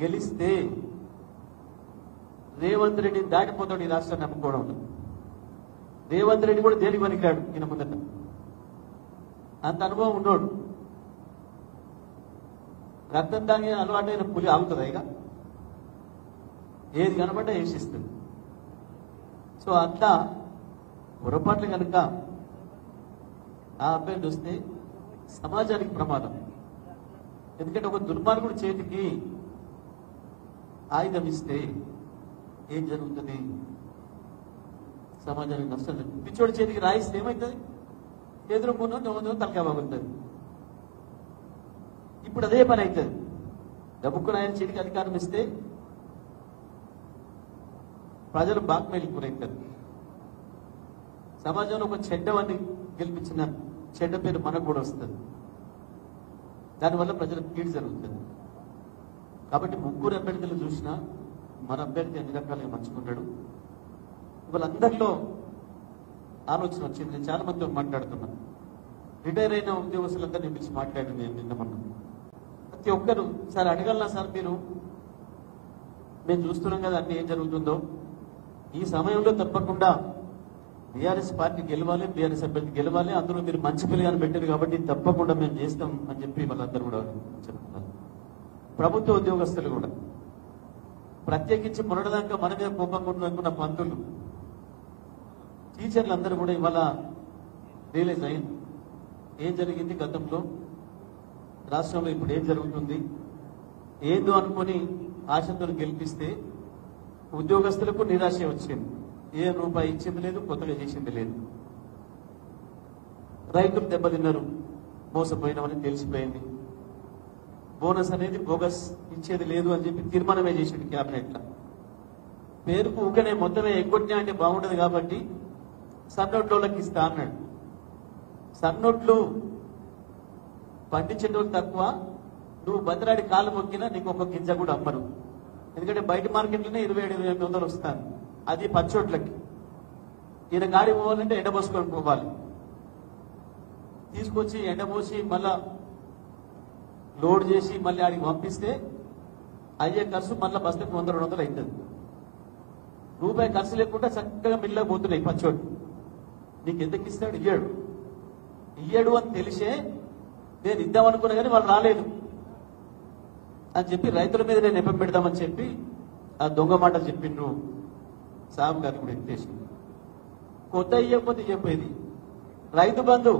గెలిస్తే రేవంత్ రెడ్డిని దాటిపోతాడు ఈ రాష్ట్రాన్ని నమ్ముకోవడంలో. రేవంత్ రెడ్డి కూడా దేనికి పనికిరాడు ఈయన ముందట, అంత అనుభవం ఉన్నోడు. రక్తం తాగే అలవాటైన పులి ఆగుతుందా ఇక? ఏది కనబడ్డా హింసిస్తుంది. సో అట్లా పొరపాట్లు కనుక ఆ అబ్బాయిని వస్తే సమాజానికి ప్రమాదం. ఎందుకంటే ఒక దుర్మార్గుడు చేతికి ఆయుధం ఇస్తే ఏం జరుగుతుంది? సమాజానికి నష్టం. పిచ్చోడి చేతికి రాయిస్తే ఏమవుతుంది? ఎదురుకున్న తలకాయ బాగుంటుంది. ఇప్పుడు అదే పని అవుతుంది. డబ్బుకున్న ఆయన చేతికి అధికారం ఇస్తే ప్రజలు బాక్మేలు గురవుతారు. సమాజంలో ఒక చెడ్డవాన్ని గెలిపించిన చెడ్డ పేరు మనకు కూడా వస్తుంది. దానివల్ల ప్రజలకు కీడు జరుగుతుంది. కాబట్టి ముగ్గురు అభ్యర్థులు చూసినా మన అభ్యర్థి అన్ని రకాలుగా మంచుకున్నాడు. వాళ్ళందరిలో ఆలోచన వచ్చింది. నేను చాలా మందితో మాట్లాడుతున్నాను. రిటైర్ అయిన ఉద్యోగస్తులందరినీ పిలిచి మాట్లాడింది నేను నిన్న మొన్న. ప్రతి ఒక్కరు సార్ అడగలనా సార్, మేము చూస్తున్నాం కదా అన్ని ఏం జరుగుతుందో, ఈ సమయంలో తప్పకుండా బీఆర్ఎస్ పార్టీ గెలవాలి, బీఆర్ఎస్ అభ్యర్థి గెలవాలి, అందులో మీరు మంచి పిల్లగాని పెట్టారు కాబట్టి తప్పకుండా మేము చేస్తాం అని చెప్పి వాళ్ళందరూ కూడా చెప్తున్నారు. ప్రభుత్వ ఉద్యోగస్తులు కూడా ప్రత్యేకించి మొన్నటిదాకా మన మీద కోపంగా అనుకున్న పంతులు, టీచర్లు అందరూ కూడా ఇవాళ రియలైజ్ అయింది ఏం జరిగింది గతంలో, రాష్ట్రంలో ఇప్పుడు ఏం జరుగుతుంది, ఏదో అనుకుని ఆశతో గెలిపిస్తే ఉద్యోగస్తులకు నిరాశ వచ్చింది. ఏ రూపాయి ఇచ్చింది లేదు, కొత్తగా చేసింది లేదు. రైతులు దెబ్బతిన్నారు, మోసపోయినామని తెలిసిపోయింది. బోనస్ అనేది బోగస్, ఇచ్చేది లేదు అని చెప్పి తీర్మానమే చేసింది క్యాబినెట్లో. పేరుకు ఊకనే మొత్తమే ఎగ్గొట్టినా అంటే బాగుండదు కాబట్టి సన్నోట్లోకి ఇస్తా అన్నాడు. సన్నోట్లు పండించేటోళ్ళు తక్కువ, నువ్వు బతిరాడి కాలు మొక్కినా నీకు ఒక గింజ కూడా అమ్మరు. ఎందుకంటే బయట మార్కెట్లోనే 27-2800 వస్తాను, అది పచ్చోట్లకి. ఈయన గాడి పోవాలంటే ఎండబోసుకొని పోవాలి. తీసుకొచ్చి ఎండబోసి మళ్ళా లోడ్ చేసి మళ్ళీ ఆడికి పంపిస్తే అయ్యే ఖర్చు మళ్ళీ బస్తకు 100-200 అవుతుంది. రూపాయి ఖర్చు లేకుండా చక్కగా మిల్లకు పోతున్నాయి పచ్చోడు. నీకు ఎందుకు ఇస్తాడు? ఇయ్యడు అని తెలిసే నేను ఇద్దామనుకున్నా కానీ వాళ్ళు రాలేదు అని చెప్పి రైతుల మీద నేను నెపం పెడదామని చెప్పి ఆ దొంగ మాటలు చెప్పిండ్రు. సాబ్ గారు కూడా ఎత్తేసి కొత్త ఇయ్యకపోతే చెప్పేది. రైతు బంధు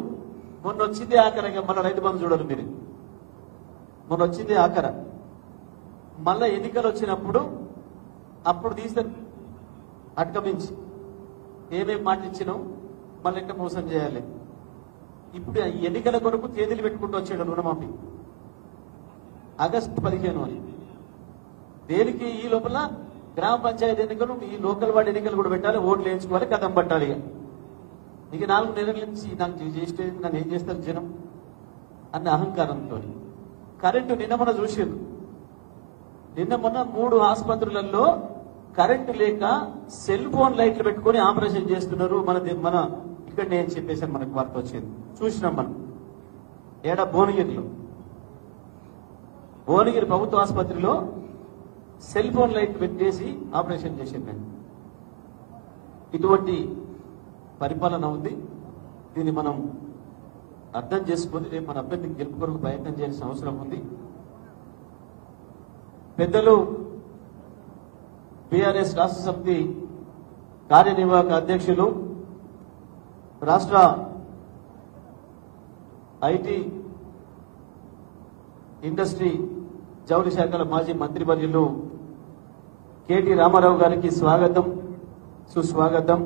మొన్న వచ్చింది ఆఖరగా, మళ్ళీ రైతు బంధు చూడరు మీరు. మొన్న వచ్చింది ఆఖర, మళ్ళా ఎన్నికలు వచ్చినప్పుడు అప్పుడు తీస్తే అటకమించి ఏమేమి మాట ఇచ్చినావు మళ్ళీ ఎట్లా మోసం చేయాలి. ఇప్పుడు ఎన్నికల కొరకు తేదీలు పెట్టుకుంటూ వచ్చాడు రుణమాఫీ ఆగస్టు 15 అని. దేనికి? ఈ లోపల గ్రామ పంచాయతీ ఎన్నికలు, ఈ లోకల్ వార్డు ఎన్నికలు కూడా పెట్టాలి, ఓట్లు వేయించుకోవాలి, కథం పట్టాలి. ఇక 4 నెలల నుంచి నాకు చేస్తే నన్ను ఏం చేస్తారు జనం అన్న అహంకారంతో. కరెంటు నిన్న మొన్న చూసారు. నిన్న మొన్న 3 ఆసుపత్రులలో కరెంటు లేక సెల్ ఫోన్ లైట్లు పెట్టుకుని ఆపరేషన్ చేస్తున్నారు. మన ఇక్కడ నేను చెప్పేసాను, మనకు వార్త వచ్చింది, చూసినాం మనం. ఏడా భువనగిరి ప్రభుత్వ ఆసుపత్రిలో సెల్ ఫోన్ లైట్లు పెట్టేసి ఆపరేషన్ చేసిందండి. ఇటువంటి పరిపాలన ఉంది. దీన్ని మనం అర్థం చేసుకొని రేపు మన అభ్యర్థికి గెలుపు కొరకు ప్రయత్నం చేయాల్సిన అవసరం ఉంది. పెద్దలు బీఆర్ఎస్ రాష్ట్ర సమితి కార్యనిర్వాహక అధ్యక్షులు, రాష్ట్ర ఐటీ ఇండస్ట్రీ జౌళి శాఖల మాజీ మంత్రివర్యులు కేటీ రామారావు గారికి స్వాగతం, సుస్వాగతం.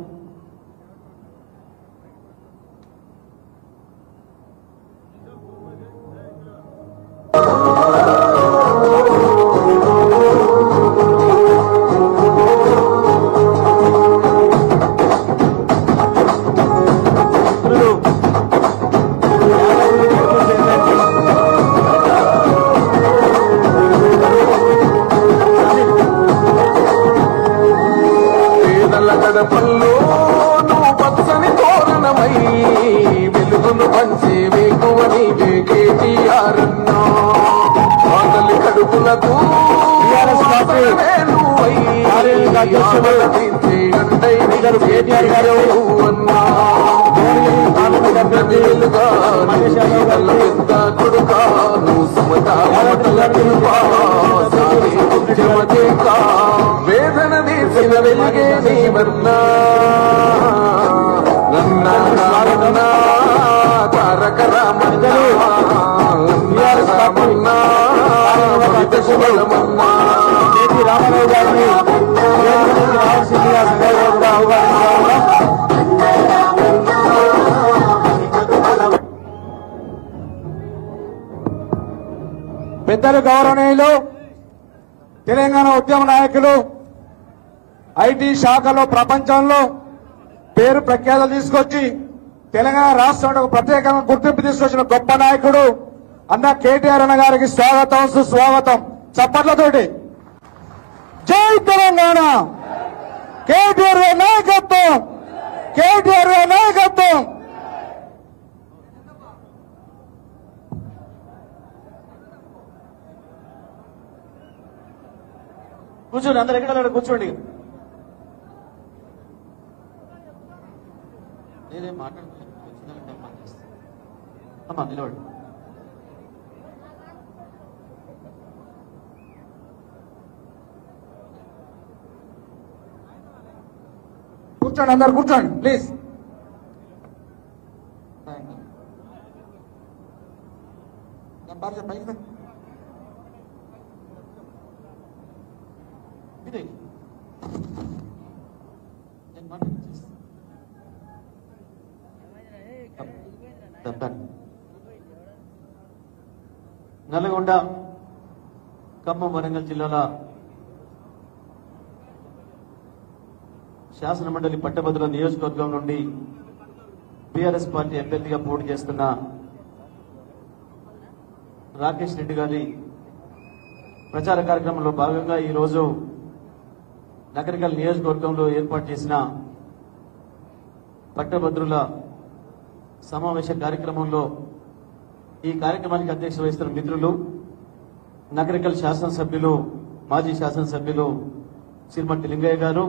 కడుపులకు టీఆర్ఎస్ పార్టీ కార్యనిర్వాహక అధ్యక్షులు కేటీఆర్ గారు పార్లమెంట్ అభ్యర్థి మహేష్ యాదవ్ వేదన తీసిన వెలిగే నీవన్నా తారక రామన్నా రామన్నా కేటీ రామారావు గారిని రావాల్సిందిగా సందర్భంగా ఆహ్వానించారు. పెద్దలు గౌరవనీయులు తెలంగాణ ఉద్యమ నాయకులు ఐటీ శాఖలో ప్రపంచంలో పేరు ప్రఖ్యాతలు తీసుకొచ్చి తెలంగాణ రాష్ట్రంలో ప్రత్యేకంగా గుర్తింపు తీసుకొచ్చిన గొప్ప నాయకుడు అన్న కేటీఆర్ అన్న గారికి స్వాగతం సుస్వాగతం. చప్పట్లతోటి జై తెలంగాణ, కేటీఆర్ నాయకత్వం, కేటీఆర్ నాయకత్వం. కూర్చోండి, అందరు ఎక్కడ కూర్చోండి. నేనేం మాట్లాడుతున్నాను అమ్మా, నిలబడి. కూర్చోండి, అందరు కూర్చోండి ప్లీజ్. నల్గొండ, ఖమ్మం, వరంగల్ జిల్లాల శాసనమండలి పట్టభద్రుల నియోజకవర్గం నుండి బీఆర్ఎస్ పార్టీ అభ్యర్థిగా పోటీ చేస్తున్న రాకేష్ రెడ్డి గారి ప్రచార కార్యక్రమంలో భాగంగా ఈరోజు నగరికల్ నియోజకవర్గంలో ఏర్పాటు చేసిన పట్టభద్రుల సమావేశ కార్యక్రమంలో ఈ కార్యక్రమానికి అధ్యక్షత వహిస్తున్న మిత్రులు, నగరికల్ శాసనసభ్యులు, మాజీ శాసనసభ్యులు సిరిమట్టి లింగయ్య గారు,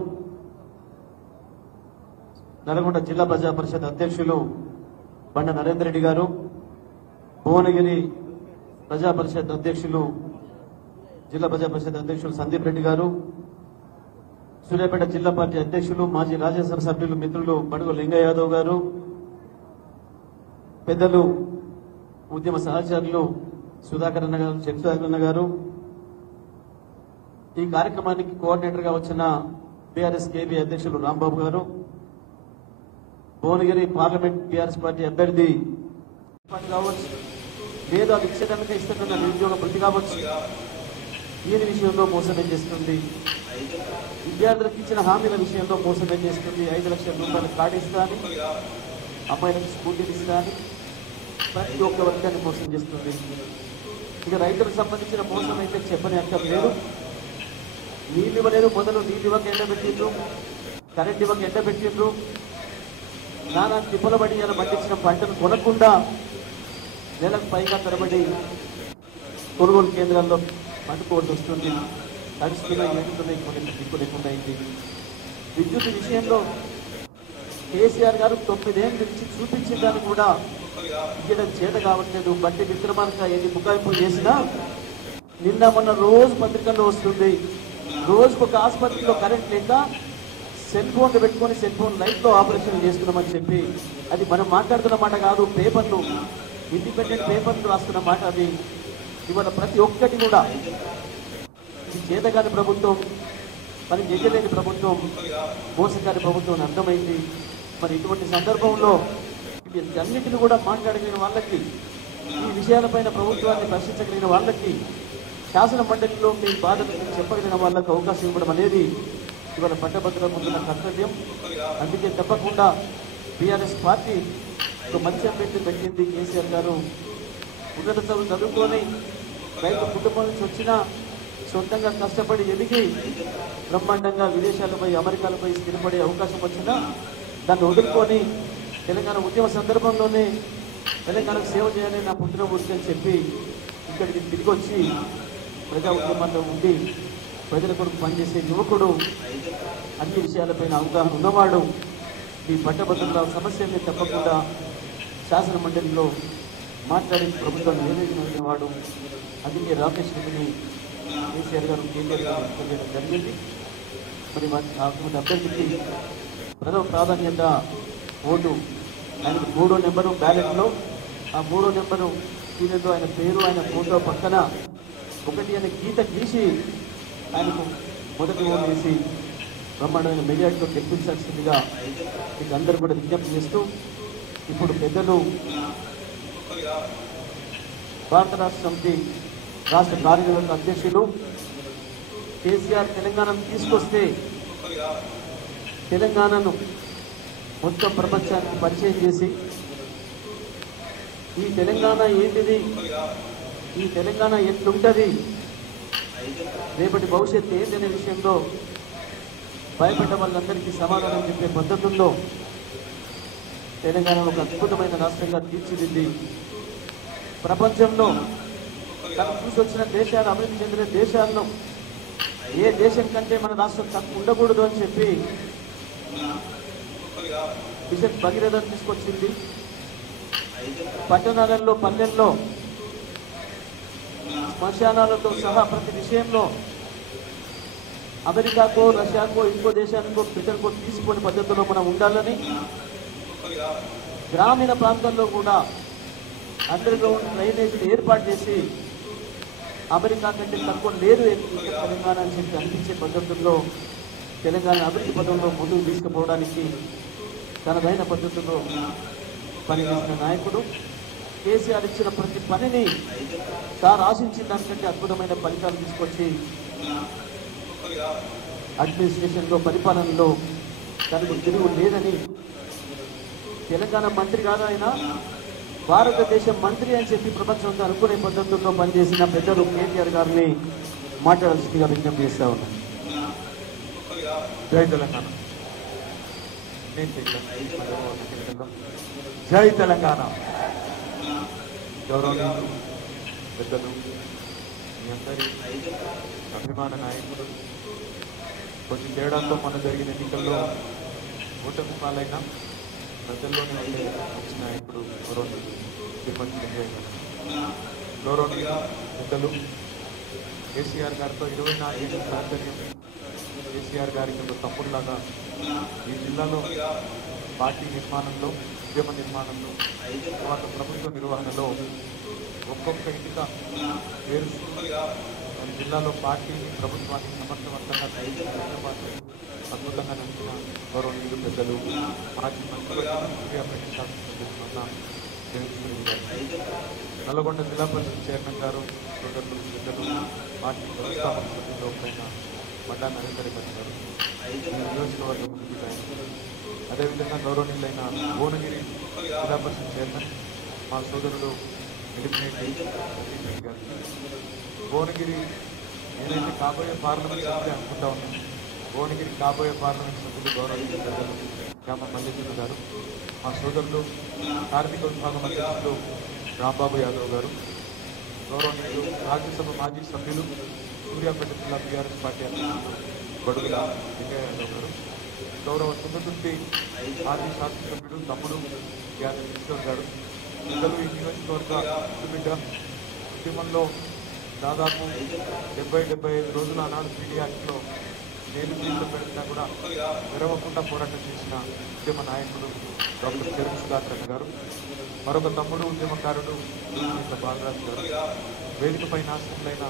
నల్గొండ జిల్లా ప్రజా పరిషత్ అధ్యక్షులు బండ నరేందర్ రెడ్డి గారు, భువనగిరి ప్రజా పరిషత్ అధ్యక్షులు జిల్లా ప్రజా పరిషత్ అధ్యక్షులు సందీప్ రెడ్డి గారు, సూర్యాపేట జిల్లా పార్టీ అధ్యక్షులు మాజీ రాజ్యసభ సభ్యులు మిత్రులు బడుగు లింగయ్య యాదవ్ గారు, పెద్దలు ఉద్యమ సహచరులు సుధాకర్ అన్న గారు, చెక్ సుధాకర్ అన్న గారు, ఈ కార్యక్రమానికి కోఆర్డినేటర్ గా వచ్చిన బీఆర్ఎస్ కేబీ అధ్యక్షులు రాంబాబు గారు, భువనగిరి పార్లమెంట్ బీఆర్ఎస్ పార్టీ అభ్యర్థి కావచ్చు, లేదా విచ్ఛేదనగా ఇస్తున్న నిరుద్యోగ భృతి కావచ్చు, దీని విషయంలో మోసమే చేస్తుంది. విద్యార్థులకు ఇచ్చిన హామీల విషయంలో మోసమే చేస్తుంది. 5 లక్షల రూపాయలు కార్డు ఇస్తా అని, అమ్మాయిలకు స్కూటీలు ఇస్తా అని ప్రతి ఒక్క వర్గాన్ని మోసం చేస్తుంది. ఇక రైతులకు సంబంధించిన మోసం అయితే చెప్పని అర్థం లేదు. నీళ్ళు ఇవ్వలేదు, మొదలు నీళ్ళు ఇవ్వక ఎండబెట్టిండ్రు, కరెంట్ ఇవ్వక ఎండబెట్టిండ్రు, నానా తిప్పల పడి ఇలా పండించిన పంటను కొనకుండా నెలకు పైగా తరబడి కొనుగోలు కేంద్రాల్లో పండుకోవాల్సి వస్తుంది. తడిస్తున్నా ఏడుతున్నాయి, కొన్ని దిక్కు లేకుండా అయింది. విద్యుత్ విషయంలో కేసీఆర్ గారు 9 ఏళ్ళ నుంచి చూపించిన దాన్ని కూడా ఇవ్వడం చేత కావట్లేదు. బట్టి విక్రమార్క ఎన్ని ముఖాయింపులు చేసినా నిన్న మొన్న రోజు పత్రికల్లో వస్తుంది, రోజుకు ఒక ఆసుపత్రిలో కరెంట్ లేక సెల్ ఫోన్లు పెట్టుకొని సెల్ ఫోన్ లైట్ లో ఆపరేషన్ చేస్తున్నామని చెప్పి, అది మనం మాట్లాడుతున్న మాట కాదు, పేపర్లు ఇండిపెండెంట్ పేపర్లు రాస్తున్న మాట అది. ఇవాళ ప్రతి ఒక్కటి కూడా ఇది చేతగాని ప్రభుత్వం, మరి చెయ్యలేని ప్రభుత్వం, మోసగారి ప్రభుత్వం అని అర్థమైంది. మరి ఇటువంటి సందర్భంలో అన్నింటినీ కూడా మాట్లాడగలిగిన వాళ్ళకి, ఈ విషయాలపైన ప్రభుత్వాన్ని ప్రశ్నించగలిగిన వాళ్ళకి, శాసన మండలిలో మీ బాధలను చెప్పగలిగిన వాళ్ళకి అవకాశం ఇవ్వడం అనేది ఇవాళ పట్టభద్రుల ముందున్న కర్తవ్యం. అందుకే తప్పకుండా బీఆర్ఎస్ పార్టీ ఒక మంచి అభ్యర్థి పెట్టింది. కేసీఆర్ గారు ఉన్నత చదువు చదువుకొని రైతు కుటుంబం నుంచి వచ్చినా సొంతంగా కష్టపడి ఎదిగి బ్రహ్మాండంగా విదేశాలపై అమెరికాలపై స్థిరపడే అవకాశం వచ్చినా దాన్ని వదులుకొని తెలంగాణ ఉద్యమ సందర్భంలోనే తెలంగాణకు సేవ చేయాలని నా పుట్టిన ఊరికి అని చెప్పి ఇక్కడికి తిరిగి వచ్చి ప్రజా ఉద్యమాల్లో ఉండి ప్రజల కొరకు పనిచేసే యువకుడు, అన్ని విషయాలపైన అవగాహన ఉన్నవాడు, ఈ పట్టభద్రుల సమస్యల్ని తప్పకుండా శాసన మండలిలో మాట్లాడి ప్రభుత్వం నివేదించిన వాడు. అందుకే రాకేష్ రెడ్డిని కేసీఆర్ గారు కేటీఆర్ గారు తెలియడం జరిగింది. మరి అటువంటి అభ్యర్థికి ప్రథమ ప్రాధాన్యత ఓటు. ఆయనకు 3వ నెంబరు బ్యాలెట్లో, ఆ 3వ నెంబరు సీరియల్లో ఆయన పేరు, ఆయన ఫోటో పక్కన 1 అనే గీత గీసి ఆయనకు మొదటి ఓటు వేసి బ్రహ్మాండమైన మెజార్టీతో గెలిపించాల్సిందిగా మీకు అందరూ కూడా విజ్ఞప్తి చేస్తూ, ఇప్పుడు పెద్దలు భారత రాష్ట్ర సమితి రాష్ట్ర కార్యవర్గ అధ్యక్షులు కేసీఆర్ తెలంగాణను తీసుకొస్తే తెలంగాణను మొత్తం ప్రపంచానికి పరిచయం చేసి ఈ తెలంగాణ ఏంటిది, ఈ తెలంగాణ ఎట్లుంటుంది, రేపటి భవిష్యత్తు ఏంటనే విషయంలో భయపడ్డ వాళ్ళందరికీ సమాధానం చెప్పే పద్ధతుల్లో తెలంగాణ ఒక అద్భుతమైన రాష్ట్రంగా తీర్చిదిద్ది ప్రపంచంలో తను చూసి వచ్చిన దేశాలు, అభివృద్ధి చెందిన దేశాల్లో ఏ దేశం కంటే మన రాష్ట్రం తక్కువ ఉండకూడదు అని చెప్పి మిషన్ భగీరథను తీసుకొచ్చింది. పట్టణాలలో, పల్లెల్లో శ్మశానాలతో సహా ప్రతి విషయంలో అమెరికాకో, రష్యాకో, ఇంకో దేశానికో, బ్రిటన్కో తీసుకునే పద్ధతిలో మనం ఉండాలని, గ్రామీణ ప్రాంతాల్లో కూడా అండర్ గ్రౌండ్ డ్రైనేజీని ఏర్పాటు చేసి అమెరికా కంటే తక్కువ లేదు తెలంగాణ అని చెప్పి అనిపించే పద్ధతుల్లో తెలంగాణ అభివృద్ధి పదంలో ముందుకు తీసుకుపోవడానికి తనదైన పద్ధతుల్లో పనిచేసిన నాయకుడు. కేసీఆర్ ఇచ్చిన ప్రతి పనిని సార్ ఆశించిన దానికంటే అద్భుతమైన ఫలితాలు తీసుకొచ్చి అడ్మినిస్ట్రేషన్లో, పరిపాలనలో తనకు తిరుగు లేదని, తెలంగాణ మంత్రి కాదు ఆయన భారతదేశం మంత్రి అని చెప్పి ప్రపంచంతో అనుకునే పద్ధతుల్లో పనిచేసిన పెద్దలు కేటీఆర్ గారిని మాట్లాడాల్సిందిగా విజ్ఞప్తి చేస్తా ఉన్నాను. జై తెలంగాణ. జై తెలంగాణ. గౌరవనీయులు పెద్దలు, మీ అందరి అభిమాన నాయకులు, కొన్ని తేడాతో మన జరిగిన ఎన్నికల్లో ఓటమి పాలైన ప్రజల్లోనే ఉండే మంచి నాయకుడు గౌరవనీయులు తిరుపతి వెంకయ్య గారు. గౌరవనీయులు పెద్దలు కేసీఆర్ గారితో 24 ఏళ్ళ సాహచర్యం. కేసీఆర్ గారికి ఒక తమ్ముళ్లాగా ఈ జిల్లాలో పార్టీ నిర్మాణంలో, ఉద్యమ నిర్మాణంలో, తర్వాత ప్రభుత్వ నిర్వహణలో ఒక్కొక్క ఇటుక పేరుస్తూ మన జిల్లాలో పార్టీని, ప్రభుత్వాన్ని సమర్థవంతంగా అద్భుతంగా నడిచిన గౌరవనీయులు పెద్దలు మాజీ మంత్రులు నల్లగొండ జిల్లా పరిషత్ చైర్మన్ గారు, సోదరులు, పెద్దలు, పార్టీ వ్యవస్థాపక సభ్యుల్లో పైన మడ్డా నరేందర్ రెడ్డి గారు, నియోజకవర్గ ముఖ్య నాయకులు, అదేవిధంగా గౌరవనీయులైన భువనగిరి జిల్లా పరిషత్ చైర్మన్ మా సోదరుడు ఎలిమినేటి గారు, భువనగిరి నేనైతే కాబోయే పార్లమెంట్ సభ్యులు అనుకుంటా ఉన్నాను. భువనగిరి కాబోయే పార్లమెంట్ సభ్యులు గౌరవనీయులు పెద్దలు గ్రామ మల్లేశ్వర గారు, మా సోదరులు కార్మిక విభాగం అధ్యక్షులు రాంబాబు యాదవ్ గారు, గౌరవనీయులు రాజ్యసభ మాజీ సభ్యులు సూర్యాపేట జిల్లా బీఆర్ఎస్ పార్టీ అధ్యక్షులు బడుగుల వెంకయ్య యాదవ్ గారు, గౌరవ తుంగతుర్తి మాజీ శాసనసభ్యుడు తమ్ముడు యాదవ్ కిషోర్ గారు, పెద్దలు ఈ నియోజకవర్గ బిడ్డ ఉద్యమంలో దాదాపు 70-75 రోజులు ఆనాడు పీడియాక్ట్లో నేను జీవితం పెడినా కూడా విరవకుండా పోరాటం చేసిన ఉద్యమ నాయకుడు డాక్టర్ చెరుకు సుధాకర్ గారు, మరొక తమ్ముడు ఉద్యమకారుడు బాలరాజు గారు, వేదికపై నాశనములైన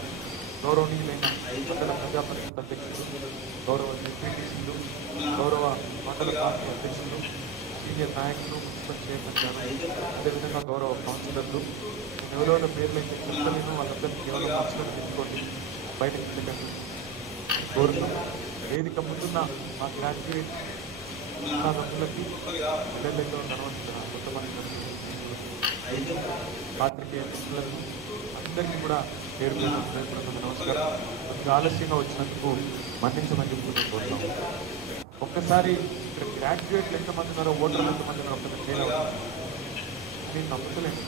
గౌరవనీయులైన మండల ప్రజా పరిషత్ అధ్యక్షులు, గౌరవ డిప్యూటీసీలు, గౌరవ మండల పార్టీ అధ్యక్షులు, సీనియర్ నాయకులు, మున్సిపల్ చైర్మన్ గారు, అదేవిధంగా గౌరవ కౌన్సిలర్లు, నేను ఎవరెవరి పేర్లైతే చెప్తలేను వాళ్ళందరినీ కేవలం కౌన్సిలర్ తీసుకోండి, బయటకు వెళ్ళకండి కోరుతూ వేదిక ముందున్న మా గ్రాడ్యుయేట్ విద్యార్థులకి పిల్లలతో కనవచ్చిన కొంతమంది పాత్రికేయ మిత్రులకు అందరికీ కూడా పేరు నమస్కారం. కొంచెం ఆలస్యంగా వచ్చినందుకు మన్నించమని చెప్పుకుంటూ కోరుతాం. ఒక్కసారి ఇక్కడ గ్రాడ్యుయేట్లు ఎంతమంది ఉన్నారో, ఓటర్లు ఎంతమంది ఉన్నారో ఒక్కసారి చేయలేదు. నేను నమ్ముతలేను.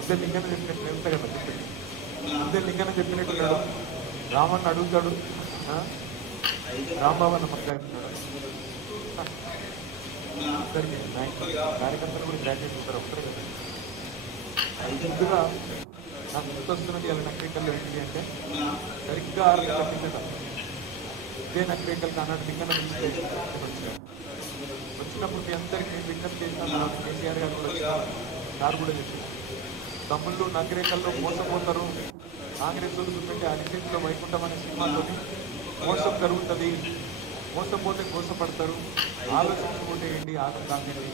ఇంకా ఇంకా చెప్పినట్టు ఎంత కదా చెప్పండి. ఇదే లింగన చెప్పినట్టున్నాడు. రామన్న అడుగుతాడు, రాంబాబు అన్న పక్క కార్యకర్తలు కూడా గ్రాడ్యుయేట్ ఉంటారు, ఒకరే కదా. ముందుగా నాకు గుర్తొస్తున్నది ఇలా నక్రేకల్లో ఏంటి అంటే సరిగ్గా 6 నెలల కిందట ఇదే నక్రేకల్ అన్నాడు లింగన వచ్చినప్పుడు మీ అందరికీ నేను విజ్ఞప్తి చేసిన కేసీఆర్ గారు కూడా సార్ కూడా చెప్పారు, తమ్ముళ్ళు నగరేకల్లో మోసపోతారు, కాంగ్రెస్ చూపెట్టి అరిచేతిలో వైకుంఠం అనే సినిమాతోని మోసం జరుగుతుంది, మోసపోతే మోసపడతారు, ఆలోచించుకుంటేయండి ఆలోచించండి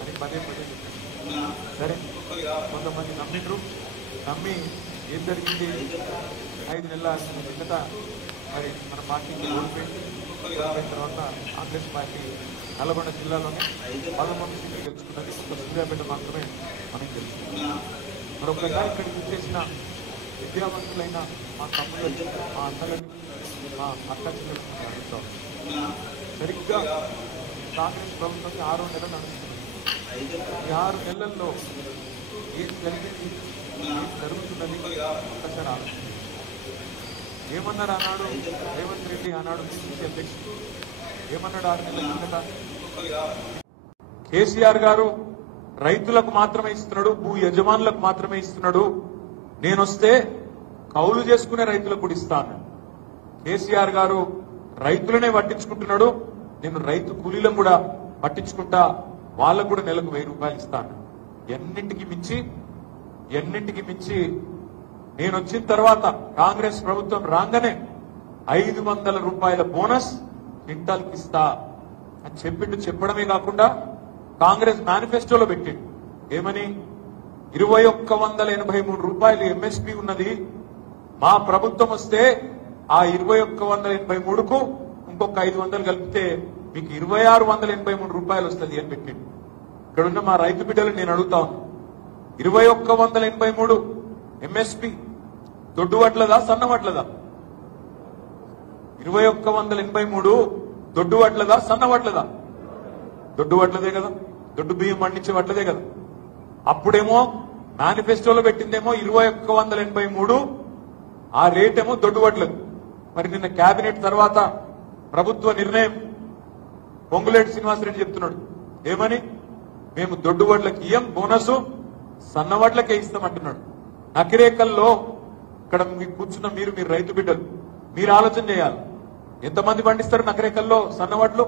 అని పదే పదే చెప్పారు. సరే కొంతమంది నమ్మిండ్రు, నమ్మి ఏం జరిగింది 5 నెలల కిందట మరి మన పార్టీకి ఓడిపోయిన తర్వాత కాంగ్రెస్ పార్టీ నల్గొండ జిల్లాలోనే 11 సీట్లు గెలుచుకున్నది, ఒక సూర్యాపేట మాత్రమే మనకి గెలుచుకున్నాం. మరొకసారి ఇక్కడికి వచ్చేసిన విద్యావంతులైన మా తమ్ముళ్ళని, మా అన్నలని, మా అక్క చెల్లెలను అడుగుతాం. సరిగ్గా కాంగ్రెస్ ప్రభుత్వం 6 నెలలు నడుస్తుంది. ఈ 6 నెలల్లో ఏం జరిగింది, ఏం జరుగుతున్నది ఒక్కసారి ఆలోచన. ఏమన్నారు ఆనాడు రేవంత్ రెడ్డి, ఆనాడు పిసిసి అధ్యక్షుడు ఏమన్నాడు 6 నెలల కిందట? కేసీఆర్ గారు రైతులకు మాత్రమే ఇస్తున్నాడు, భూ యజమానులకు మాత్రమే ఇస్తున్నాడు, నేనొస్తే కౌలు చేసుకునే రైతులకు కూడా ఇస్తాను. కేసీఆర్ గారు రైతులనే పట్టించుకుంటున్నాడు, నేను రైతు కూలీలను కూడా పట్టించుకుంటా, వాళ్ళకు కూడా నెలకు 1000 రూపాయలు ఇస్తాను. ఎన్నింటికి మించి నేను వచ్చిన తర్వాత కాంగ్రెస్ ప్రభుత్వం రాగానే 500 రూపాయల బోనస్ క్వింటాల్కి ఇస్తా అని చెప్పడమే కాకుండా కాంగ్రెస్ మేనిఫెస్టోలో పెట్టిండు. ఏమని? 2183 రూపాయలు ఎంఎస్పీ ఉన్నది, మా ప్రభుత్వం వస్తే ఆ 2183కు ఇంకొక 500 కలిపితే మీకు 2683 రూపాయలు వస్తుంది అని పెట్టిండు. ఇక్కడున్న మా రైతు బిడ్డలు నేను అడుగుతా ఉన్నా, 2183 ఎంఎస్పీ దొడ్డువడ్లదా సన్నవడ్లదా? 2183 దొడ్డువడ్లదా సన్నవడ్లదా? దొడ్డువడ్లదే కదా, దొడ్డు బియ్యం పండించే వడ్లదే కదా. అప్పుడేమో మేనిఫెస్టోలో పెట్టిందేమో 2183, ఆ రేట్ ఏమో దొడ్డువడ్లకు. మరి నిన్న కేబినెట్ తర్వాత ప్రభుత్వ నిర్ణయం, పొంగులేటి శ్రీనివాసరెడ్డి చెప్తున్నాడు ఏమని? మేము దొడ్డువడ్లకి ఇయ్యం బోనస్, సన్నవడ్లకే ఇస్తామంటున్నాడు. నకిరేకల్లో ఇక్కడ కూర్చున్న మీరు రైతు బిడ్డలు మీరు ఆలోచన చేయాలి. ఎంతమంది పండిస్తారు నకిరేకల్లో సన్నవడ్లు?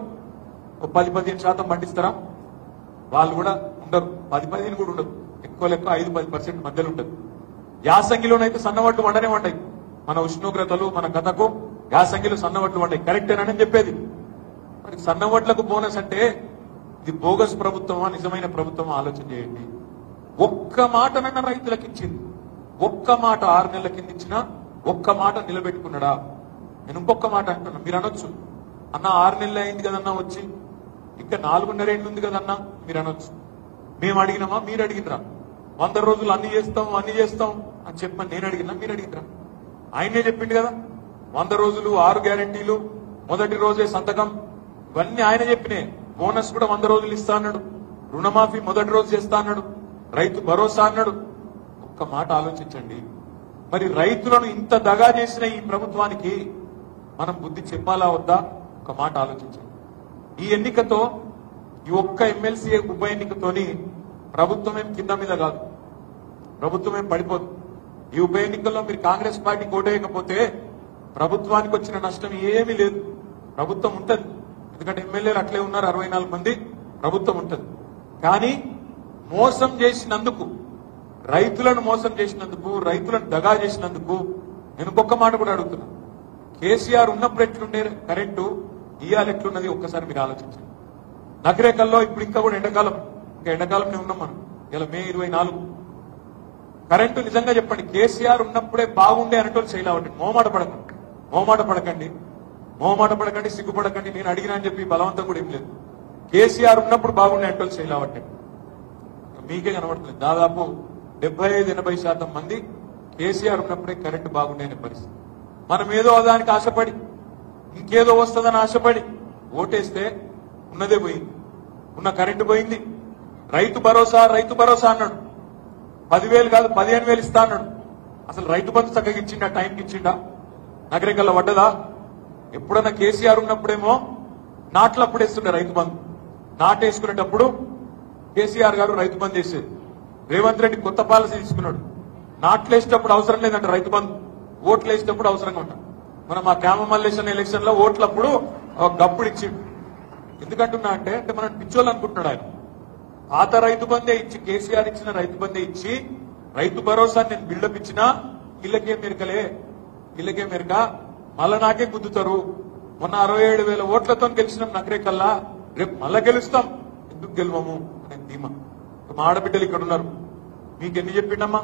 10-15% పండిస్తారా? వాళ్ళు కూడా ఉండరు, 10-15 కూడా ఉండదు, ఎక్కువ లెక్క 5-10% మధ్యలో ఉంటుంది. యాసంగిలోనైతే సన్నవడ్లు వండనే వండాయి. మన ఉష్ణోగ్రతలు మన కథకు యాసంగిలో సన్నవడ్లు వండాయి. కరెక్టేనని చెప్పేది. మరి సన్నవడ్లకు బోనస్ అంటే ఇది బోగస్ ప్రభుత్వమా నిజమైన ప్రభుత్వమా ఆలోచన చేయండి. ఒక్క మాటనన్నా రైతులకు ఇచ్చింది, ఒక్క మాట 6 నెలల కింద ఇచ్చినా ఒక్క మాట నిలబెట్టుకున్నాడా? నేను ఇంకొక మాట అంటున్నా, మీరు అనొచ్చు అన్న 6 నెలలు అయింది కదన్నా వచ్చి, ఇంకా 4.5 ఏళ్ళు ఉంది కదన్నా మీరు అనొచ్చు. మేము అడిగినామా మీరు అడిగినరా? 100 రోజులు అన్ని చేస్తాం అని చెప్పని నేను అడిగినా మీరు అడిగినరా? ఆయనే చెప్పిండు కదా, 100 రోజులు 6 గ్యారెంటీలు, మొదటి రోజే సంతకం, ఇవన్నీ ఆయన చెప్పినాయి. బోనస్ కూడా 100 రోజులు ఇస్తా అన్నాడు, రుణమాఫీ మొదటి రోజు చేస్తా అన్నాడు, రైతు భరోసా అన్నాడు. ఒక్క మాట ఆలోచించండి. మరి రైతులను ఇంత దగా చేసిన ఈ ప్రభుత్వానికి మనం బుద్ధి చెప్పాలా వద్దా? ఒక మాట ఆలోచించండి. ఈ ఎన్నికతో, ఈ ఒక్క ఎమ్మెల్సీ ఉప ఎన్నికతోని ప్రభుత్వం ఏం కింద మీద కాదు, ప్రభుత్వం ఏం పడిపోదు. ఈ ఉప ఎన్నికల్లో మీరు కాంగ్రెస్ పార్టీ ఓటేయకపోతే ప్రభుత్వానికి వచ్చిన నష్టం ఏమీ లేదు, ప్రభుత్వం ఉంటుంది. ఎందుకంటే ఎమ్మెల్యేలు అట్లే ఉన్నారు, 64 మంది, ప్రభుత్వం ఉంటుంది. కానీ మోసం చేసినందుకు, రైతులను మోసం చేసినందుకు, రైతులను దగా చేసినందుకు నేను ఇంకొక మాట కూడా అడుగుతున్నా. కేసీఆర్ ఉన్నప్పుడు ఎట్లుండే కరెంటు, ఇవాళ ఎట్లున్నది ఒక్కసారి మీరు ఆలోచించండి. నగరేకల్లో ఇప్పుడు ఇంకా కూడా ఎండాకాలంలో ఉన్నాం మనం, ఇలా మే 24. కరెంటు నిజంగా చెప్పండి, కేసీఆర్ ఉన్నప్పుడే బాగుండే అనేటోళ్ళు చేయలేవండి. మోమాట పడకండి, సిగ్గుపడకండి. నేను అడిగినా అని చెప్పి బలవంతం కూడా ఏం లేదు. కేసీఆర్ ఉన్నప్పుడు బాగుండే అనేటోళ్ళు చేయలేవండి. మీకే కనబడుతుంది, దాదాపు 75-80% మంది కేసీఆర్ ఉన్నప్పుడే కరెంటు బాగుండే అనే పరిస్థితి. మనం ఏదో దానికి ఆశపడి, ఇంకేదో వస్తుందని ఆశపడి ఓటేస్తే ఉన్నదే పోయింది, ఉన్న కరెంటు పోయింది. రైతు భరోసా అన్నాడు, 10,000 కాదు 15,000 ఇస్తా అన్నాడు. అసలు రైతు బంధు చక్కగా ఇచ్చిండా, టైంకి ఇచ్చిండా? నగరికల్లా పడ్డదా? ఎప్పుడన్నా కేసీఆర్ ఉన్నప్పుడేమో నాట్లప్పుడు వేస్తుండే రైతు బంధు. నాటేసుకునేటప్పుడు కేసీఆర్ గారు రైతు బంధు వేసేది. రేవంత్ రెడ్డి కొత్త పాలసీ తీసుకున్నాడు. నాట్లు వేసేటప్పుడు అవసరం లేదంట రైతు బంధు, ఓట్లు వేసేటప్పుడు అవసరంగా ఉంటా. మనం ఆ క్యామమల్లేషన్ ఎలక్షన్ లో ఓట్లప్పుడు గప్పుడు ఇచ్చిండు. ఎందుకంటున్నా అంటే మనం పిచ్చోళ్ళు అనుకుంటున్నాడు ఆయన. పాత రైతు బందే ఇచ్చి, కేసీఆర్ ఇచ్చిన రైతు బందే ఇచ్చి రైతు భరోసా నేను బిల్డప్ ఇచ్చినా ఇళ్ళకే మెరక మళ్ళా నాకే గుద్దుతారు. మొన్న 67,000 ఓట్లతో గెలిచినాం నగరేకల్లా, రేపు మళ్ళా గెలుస్తాం, ఎందుకు గెలవము అనే ధీమా. మా ఆడబిడ్డలు ఇక్కడ ఉన్నారు, మీకు ఎన్ని చెప్పిండమ్మా?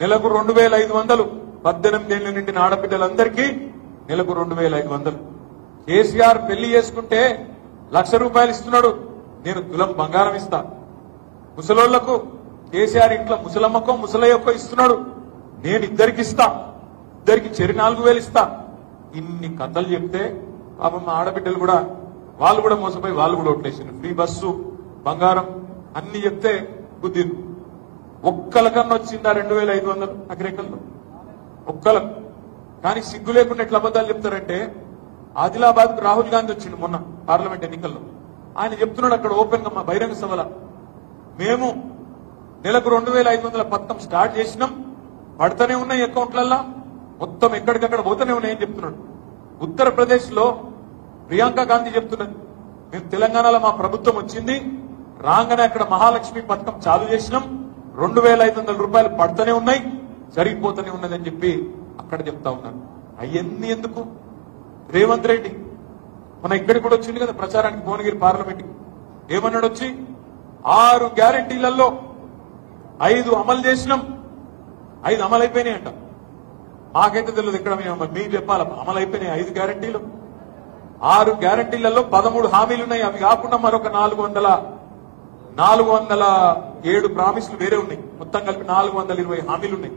నెలకు 2,500, 18 ఏళ్ల నిండిన ఆడబిడ్డలందరికీ నెలకు 2,500. కేసీఆర్ పెళ్లి చేసుకుంటే ₹1,00,000 ఇస్తున్నాడు, నేను తులం బంగారం ఇస్తా. ముసలోళ్లకు కేసీఆర్ ఇంట్లో ముసలమ్మకో ముసలయ్యకో ఇస్తున్నాడు, నేను ఇద్దరికి ఇస్తా, ఇద్దరికి చెరి 4,000 ఇస్తా. ఇన్ని కథలు చెప్తే పాపం మా ఆడబిడ్డలు కూడా వాళ్ళు కూడా మోసపోయి వాళ్ళు కూడా ఓట్లేసారు. ఫ్రీ బస్సు, బంగారం అన్ని చెప్తే బుద్ధిరు. ఒక్కలకన్నా వచ్చిందా 2,500 నగరేకల్లో? ఒక్కలకు. కానీ సిగ్గు లేకుండా ఎట్లా అబద్ధాలు చెప్తారంటే, ఆదిలాబాద్ కు రాహుల్ గాంధీ వచ్చిండు మొన్న పార్లమెంట్ ఎన్నికల్లో. ఆయన చెప్తున్నాడు అక్కడ ఓపెన్ గా మా బహిరంగ సభల, మేము నెలకు 2,500 పథకం స్టార్ట్ చేసినాం, పడుతూనే ఉన్నాయి అకౌంట్లల్లా, మొత్తం ఎక్కడికక్కడ పోతూనే ఉన్నాయని చెప్తున్నాడు. ఉత్తరప్రదేశ్ లో ప్రియాంక గాంధీ చెప్తున్నది, మేము తెలంగాణలో మా ప్రభుత్వం వచ్చింది, రాగానే అక్కడ మహాలక్ష్మి పథకం చాలు చేసినాం, 2,500 రూపాయలు పడుతూనే ఉన్నాయి, జరిగిపోతూనే ఉన్నదని చెప్పి అక్కడ చెప్తా ఉన్నారు. అవన్నీ ఎందుకు? రేవంత్ రెడ్డి మన ఇక్కడికి కూడా వచ్చింది కదా ప్రచారానికి భువనగిరి పార్లమెంట్ కి. ఏమన్నాడు వచ్చి, 6 గ్యారెంటీలలో 5 అమలు చేసినాం, 5 అమలు అయిపోయినాయి అంట. మాకైతే తెలియదు, ఇక్కడ మీకు చెప్పాల అమలు అయిపోయినాయి 5 గ్యారెంటీలు. 6 గ్యారెంటీలలో 13 హామీలు ఉన్నాయి. అవి కాకుండా మరొక 407 ప్రామిసులు వేరే ఉన్నాయి. మొత్తం కలిపి 420 హామీలు ఉన్నాయి.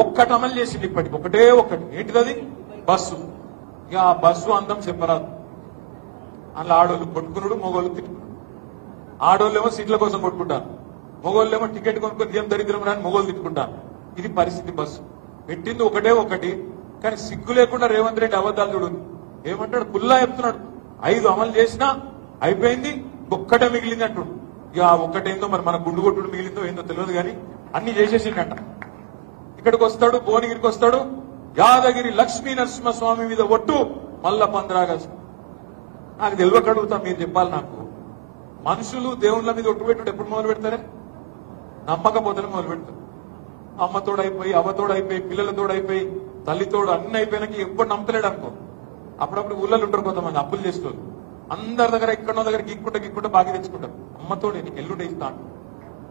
ఒక్కటి అమలు చేసింది ఇప్పటికి, ఒకటే ఒక్కటి. ఏంటిది? బస్సు. ఇక ఆ బస్సు అందం చెప్పరాదు. అందులో ఆడోళ్ళు కొట్టుకున్నాడు, మగోళ్ళు తిట్టుకున్నాడు. ఆడోళ్ళేమో సీట్ల కోసం కొట్టుకుంటారు, మగోళ్ళేమో టికెట్ కొనుక్కొని ఏం దరిద్రం రాని మగోళ్ళు తిట్టుకుంటారు. ఇది పరిస్థితి. బస్సు పెట్టింది ఒకటే ఒకటి, కానీ సిగ్గు లేకుండా రేవంత్ రెడ్డి అబద్ధాలు చూడు. ఏమంటాడు? కుల్లా చెప్తున్నాడు, 5 అమలు చేసినా అయిపోయింది, ఒక్కటే మిగిలింది అంటుడు. ఇక ఒక్కటేందో మరి మన గుండు కొట్టుడు మిగిలిందో ఏందో తెలియదు, కానీ అన్ని చేసేసిండట. ఇక్కడికి వస్తాడు, భువనగిరికి వస్తాడు, యాదగిరి లక్ష్మీ నరసింహస్వామి మీద ఒట్టు, మళ్ళా 15 ఆగస్టు. నాకు తెలియక అడుగుతా, మీరు చెప్పాలి నాకు. మనుషులు దేవుళ్ళ మీద ఒట్టు పెట్టుడు ఎప్పుడు మొదలు పెడతారే? నమ్మకపోతేనే మొదలు పెడతారు. అమ్మతోడైపోయి, అవ్వతోడైపోయి, పిల్లలతోడైపోయి, తల్లితోడు అన్ని అయిపోయినాక ఎప్పుడు నమ్మలేడు అనుకో. అప్పుడప్పుడు ఊళ్ళలో ఉంటారు కొంతమంది అప్పులు చేసుకోరు, అందరి దగ్గర ఎక్కడో దగ్గర గిక్కుంటే బాగా తెచ్చుకుంటారు. అమ్మతోడే నీకు ఎల్లుండి ఇస్తా అంటాడు,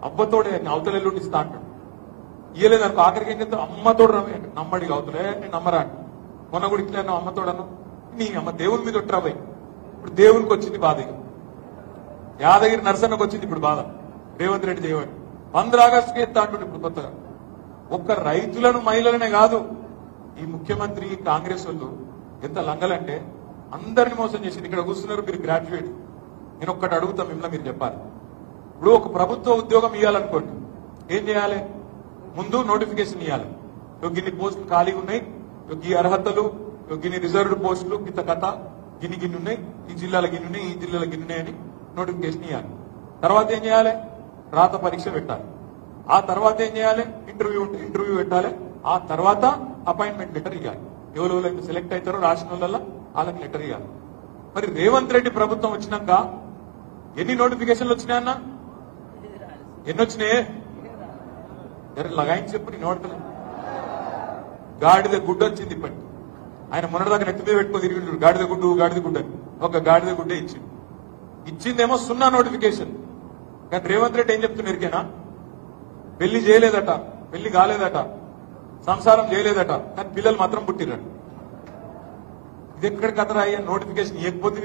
అవ్వతోడే అవతల ఎల్లుండి ఇస్తా అంటాడు. ఇయ్యలేదు అనుకో, ఆఖరికి ఏం చెప్తావు? అమ్మతోడు నమ్మడిగా అవుతులే, నేను నమ్మరా అంట. మొన్న కూడా ఇట్లా అమ్మతోడను, నీ అమ్మ దేవుని మీద ఒట్టరాబోయి. ఇప్పుడు దేవునికి వచ్చింది బాధ, యాదగిరి నరసన్నకు వచ్చింది ఇప్పుడు బాధ. రేవంత్ రెడ్డి దేవుడు 15 ఆగస్టుకి ఎత్తా అంటుండే ఇప్పుడు కొత్తగా. ఒక్క రైతులను మహిళలనే కాదు, ఈ ముఖ్యమంత్రి కాంగ్రెస్ వాళ్ళు ఎంత లంగలంటే అందరిని మోసం చేసింది. ఇక్కడ కూర్చున్నారు మీరు గ్రాడ్యుయేట్. నేను ఒక్కటి అడుగుతా మిమ్మల్ని, మీరు చెప్పాలి. ఇప్పుడు ఒక ప్రభుత్వ ఉద్యోగం ఇవ్వాలనుకోండి, ఏం చేయాలి? ముందు నోటిఫికేషన్ ఇవ్వాలి. గిన్ని పోస్టులు ఖాళీగా ఉన్నాయి, ఈ అర్హతలు, గిన్ని రిజర్వ్డ్ పోస్టులు, గిత్త కథ, గిన్ని ఉన్నాయి, ఈ జిల్లాల గిన్ని ఉన్నాయి, ఈ జిల్లాల గిన్ని ఉన్నాయని నోటిఫికేషన్ ఇవ్వాలి. తర్వాత ఏం చేయాలి? రాత పరీక్ష పెట్టాలి. ఆ తర్వాత ఏం చేయాలి? ఇంటర్వ్యూ పెట్టాలి. ఆ తర్వాత అపాయింట్మెంట్ లెటర్ ఇవ్వాలి. ఎవరెవరైతే సెలెక్ట్ అవుతారో రాసిన వాళ్ళ వాళ్ళకి లెటర్ ఇవ్వాలి. మరి రేవంత్ రెడ్డి ప్రభుత్వం వచ్చినాక ఎన్ని నోటిఫికేషన్లు వచ్చినాయన్నా? ఎన్ని వచ్చినాయే? లగాయించి చెప్పు, నేను నోడతలే. గాడిద గుడ్డ వచ్చింది ఇప్పటి. ఆయన మొన్నటిదాకా నెత్తి మీద పెట్టుకొని తిరిగి గాడిద గుడ్డు అని ఒక గాడిద గుడ్డే ఇచ్చిందేమో 0 నోటిఫికేషన్. కానీ రేవంత్ రెడ్డి ఏం చెప్తున్నారు ఎరికేనా? పెళ్లి చేయలేదట, పెళ్లి కాలేదట, సంసారం చేయలేదట, కానీ పిల్లలు మాత్రం పుట్టిరట. ఇది ఎక్కడికి అతను అయ్యా నోటిఫికేషన్ ఇవ్వకపోతే